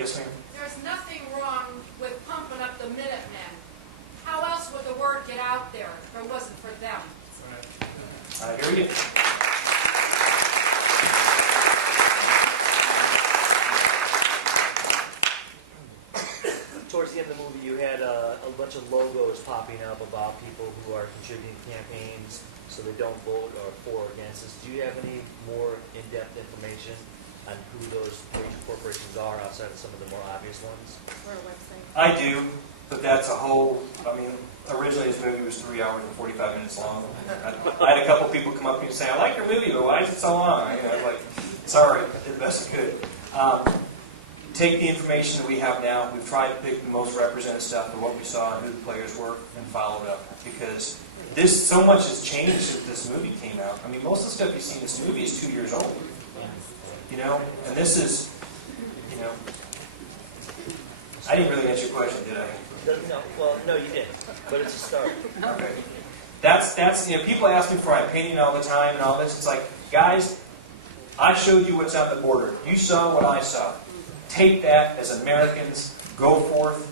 Yes, ma'am? There's nothing wrong with pumping up the Minutemen. How else would the word get out there if it wasn't for them? I hear you. Towards the end of the movie, you had a bunch of logos popping up about people who are contributing campaigns so they don't vote or for or against this. Do you have any more in-depth information on who those major corporations are outside of some of the more obvious ones? Or a website. I do, but that's a whole, originally this movie was 3 hours and 45 minutes long. I had a couple people come up to me and say, I like your movie, but why is it so long? I was like, sorry, I did the best I could. Take the information that we have now. We've tried to pick the most representative stuff of what we saw and who the players were and follow it up. Because so much has changed since this movie came out. Most of the stuff you see in this movie is 2 years old. And this is, I didn't really answer your question, did I? No, well, no, you didn't, but it's a start. Okay. That's people ask me for my opinion all the time and all this. It's like, guys, I showed you what's on the border. You saw what I saw. Take that as Americans. Go forth.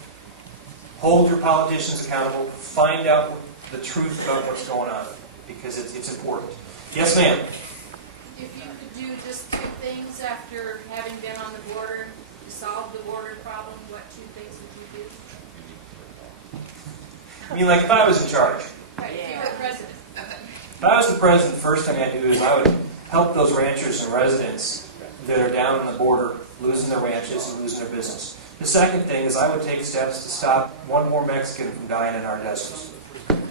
Hold your politicians accountable. Find out the truth about what's going on, because it's important. Yes, ma'am? If you could do just 2 things after having been on the border to solve the border problem, what 2 things would you do? Like if I was in charge? Right, if you were president. If I was the president, the first thing I'd do is I would help those ranchers and residents that are down on the border, losing their ranches and losing their business. The second thing is I would take steps to stop one more Mexican from dying in our deserts.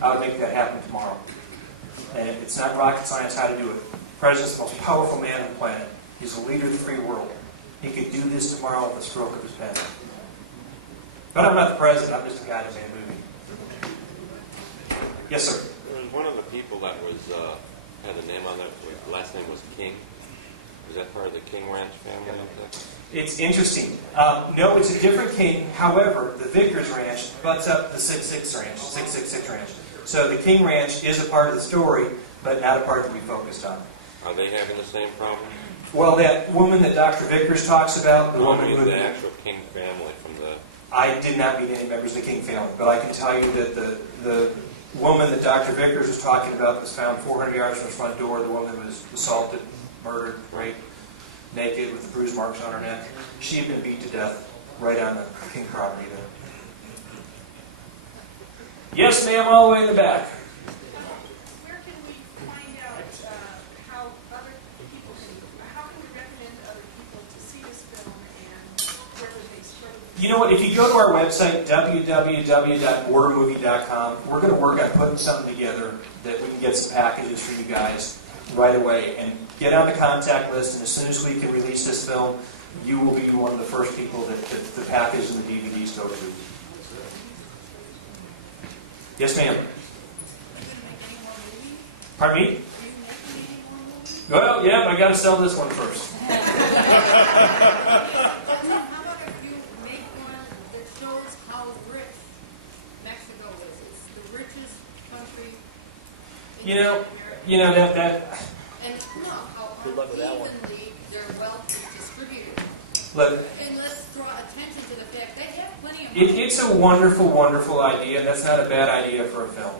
I would make that happen tomorrow. And it's not rocket science how to do it. The president's the most powerful man on the planet. He's the leader of the free world. He could do this tomorrow with a stroke of his pen. But I'm not the president. I'm just a guy that made a movie. Yes, sir. There was one of the people that was had a name on there. The last name was King. Was that part of the King Ranch family? It's interesting. No, it's a different King. However, the Vickers Ranch butts up the 666 Ranch. So the King Ranch is a part of the story, but not a part that we focused on. Are they having the same problem? Well, that woman that Dr. Vickers talks about, the woman who... the actual King family from the... I did not meet any members of the King family, but I can tell you that the woman that Dr. Vickers was talking about was found 400 yards from the front door. The woman was assaulted, murdered, raped, naked with the bruise marks on her neck. She had been beat to death right on the King property there. Yes, ma'am, all the way in the back. Where can we find out how other people how can we recommend to other people to see this film, and where would they spread it? You know what, if you go to our website, www.bordermovie.com, we're going to work on putting something together that we can get some packages for you guys right away. And get on the contact list, and as soon as we can release this film, you will be one of the first people that the package and the DVDs go to. Yes, ma'am. Pardon me? Well, yeah, but I got to sell this one first. How about if you make one that shows how rich Mexico is? It's the richest country in America. That. And how Good luck with that one. unevenly their wealth is distributed. Look, And let's draw attention to the fact they have plenty of money. it's a wonderful, wonderful idea. That's not a bad idea for a film.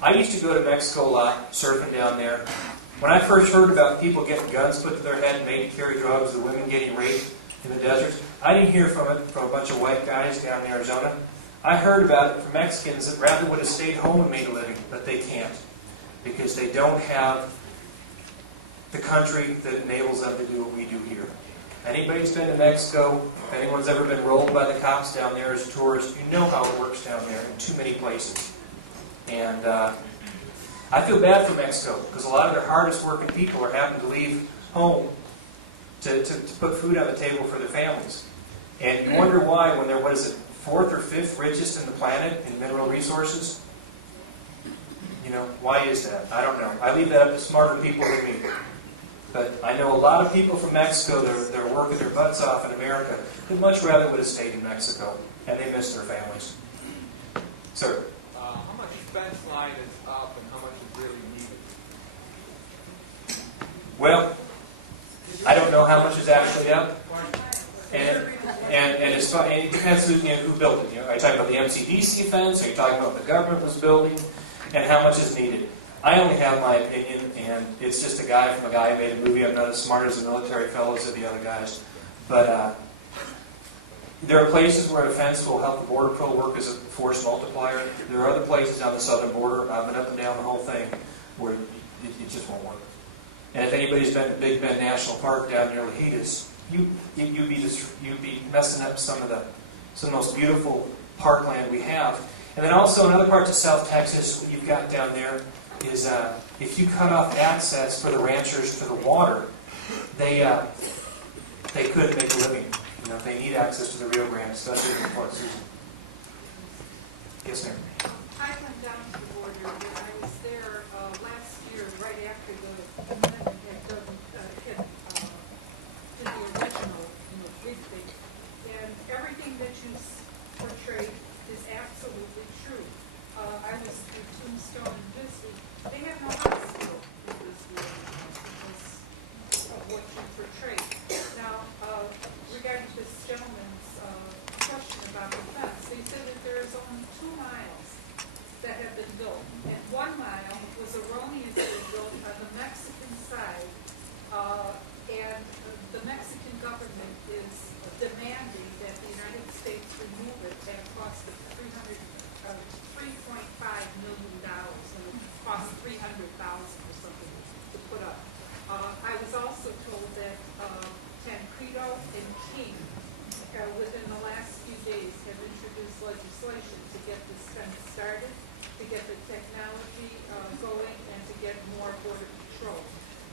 I used to go to Mexico a lot, surfing down there. When I first heard about people getting guns put to their head and made to carry drugs, the women getting raped in the deserts, I didn't hear from it from a bunch of white guys down in Arizona. I heard about it from Mexicans that rather would have stayed home and made a living, but they can't. Because they don't have the country that enables them to do what we do here. Anybody who's been to Mexico, if anyone's ever been rolled by the cops down there as a tourist, you know how it works down there in too many places. And I feel bad for Mexico, because a lot of their hardest working people are having to leave home to put food on the table for their families. And you wonder why when they're, 4th or 5th richest in the planet in mineral resources? Why is that? I don't know. I leave that up to smarter people than me. But I know a lot of people from Mexico that are working their butts off in America who much rather would have stayed in Mexico, and they miss their families. Sir? How much fence line is up and how much is really needed? Well, I don't know how much is actually up. And and it depends who built it. Are you talking about the MCDC fence? Are you talking about what the government was building? And how much is needed? I only have my opinion, and it's just a guy from a guy who made a movie. I'm not as smart as the military fellows or the other guys. But there are places where a fence will help the Border Patrol work as a force multiplier. There are other places on the southern border, I've been up and down the whole thing, where it just won't work. And if anybody's been to Big Bend National Park down near Lahidas, you'd be messing up some of the most beautiful parkland we have. And then also in other parts of South Texas, what you've got down there is if you cut off access for the ranchers to the water, they couldn't make a living. They need access to the Rio Grande, especially in Fort Susan. Yes, ma'am. I went down to the border, and I was there last year, right after the amendment had did the original, big thing. And everything that you portrayed is absolutely true. I was through Tombstone and Bisbee. They have no hospital in Bisbee because of what you portrayed. Now, regarding this gentleman's question about the fence, they said that there is only 2 miles that have been built, and 1 mile was erroneously built on the Mexican side, and the Mexican government is demanding that the United States remove it at a cost of $3.5 million, and it costs $300,000 or something to put up. I was also told that Tancredo and King, within the last few days, have introduced legislation to get this fence started, to get the technology going, and to get more border patrol.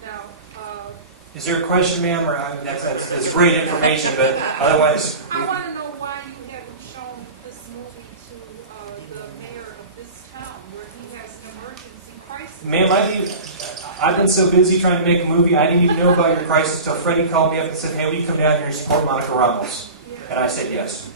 Now, Is there a question, ma'am? Or that's great information, but otherwise, I want to know why you haven't shown this movie to the mayor of this town, where he has an emergency crisis. ma'am, I've been so busy trying to make a movie, I didn't even know about your crisis until Freddie called me up and said, "Hey, will you come down here and support Monica Ramos?" And I said yes.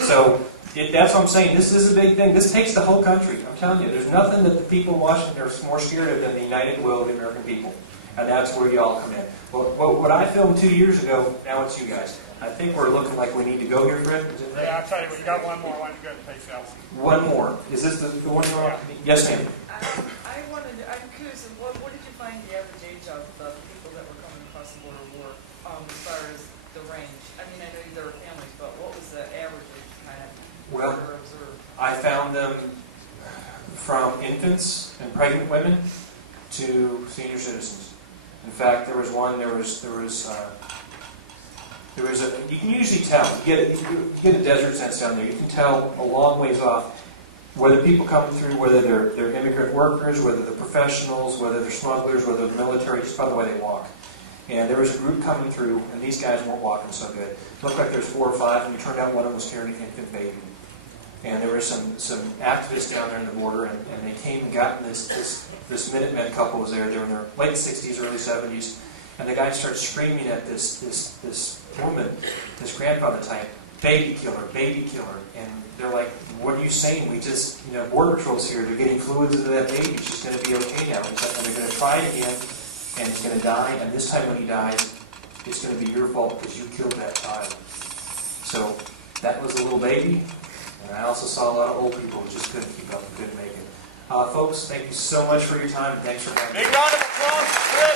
So that's what I'm saying. This is a big thing. This takes the whole country. I'm telling you, there's nothing that the people in Washington are more scared of than the united will of the American people. And that's where you all come in. Well, what I filmed 2 years ago, now it's you guys. I think we're looking like we need to go here, Fred. Is it Fred? Yeah, I'll tell you, we got one more. Why don't you go and take that one? One more. Is this the one you're on? Yes, ma'am. I'm curious, what did you find the average age of the people that were coming across the border were, as far as the range? I mean, I know there were families, but what was the average age kind of Well, observed? I found them from infants and pregnant women to senior citizens. In fact, there was one. There was a. You can usually tell. You get a desert sense down there. You can tell a long ways off whether people coming through, whether they're immigrant workers, whether they're professionals, whether they're smugglers, whether they're military, just by the way they walk. And there was a group coming through, and these guys weren't walking so good. It looked like there's 4 or 5, and it turned out one of them was carrying an infant baby. And there were some activists down there in the border, and they came and got this Minutemen couple was there. They were in their late 60s, early 70s, and the guy starts screaming at this woman, this grandfather type, baby killer, and they're like, "What are you saying? We just, Border Patrol's here. They're getting fluids into that baby. She's going to be okay now." And they're going to try it again, and he's going to die. And this time when he dies, it's going to be your fault because you killed that child. So that was a little baby. And I also saw a lot of old people who just couldn't keep up and couldn't make it. Folks, thank you so much for your time. And thanks for having me. Big round of applause for Chris.